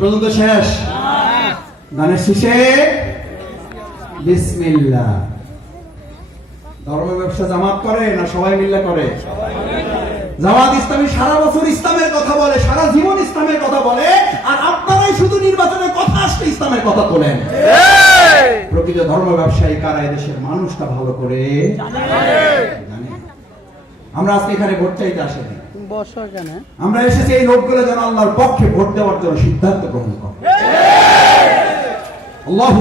পর্যন্ত শেষ। গানের শেষে বিসমিল্লাহ। ধর্ম ব্যবসা জামাত করে না সবাই করে? জামাত ইসলামী সারা বছর ইসলামের কথা বলে, সারা জীবন ইসলামের কথা বলে, আর আপনারাই শুধু নির্বাচনের কথা আসলে ইসলামের কথা তোলেন প্রকৃত ধর্ম ব্যবসায়ী কারা এদেশের মানুষটা ভালো করে আমরা আজকে এখানে ভোট চাইতে আসেনি। আমরা এসেছি এই লোকগুলো যেন আল্লাহর পক্ষে ভোট দেওয়ার জন্য সিদ্ধান্ত গ্রহণ করে। আল্লাহু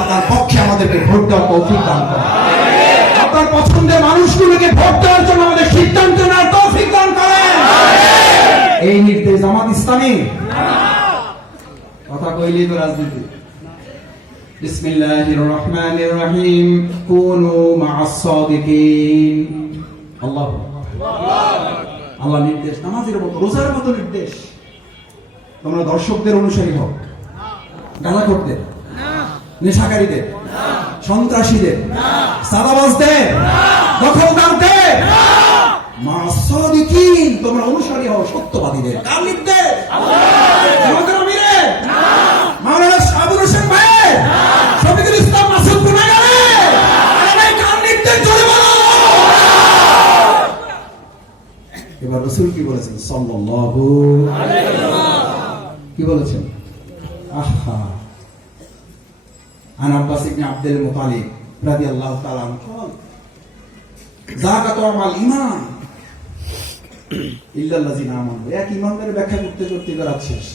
আপনার পক্ষে আমাদেরকে ভোট দেওয়ার তৌফিক দান করেন। আপনার পছন্দের মানুষগুলোকে ভোট দেওয়ার জন্য আমাদের সিদ্ধান্ত নেওয়ার তৌফিক দান করেন। এই নির্দেশ জামাত ইসলামী। কথা কইলেই তো রাজনীতি। বিসমিল্লাহির রহমানির রহিম কুনু মা'আস সাদিকিন আল্লাহ। আল্লাহ নির্দেশ, নামাজের মতো, রোজার মতো নির্দেশ। তোমরা দর্শকদের অনুসারী হও নেশাকারীদের। সন্ত্রাসীদের। দখলদারদের। তোমরা অনুসারী হও, সত্যবাদীদের। কার নির্দেশ? আমাদের এবার রসুল কি বলেছেন সাল্লাল্লাহু কি বলেছেন আহা আন আব্বাস ইবনে আব্দুল মুতালিব রাদিয়াল্লাহু তাআলা আনহু قال যাকা তুমাল ঈমান ইল্লাল্লাযিনা আমানু এক ঈমানদারের ব্যাখ্যা করতে করতে এবার শেষ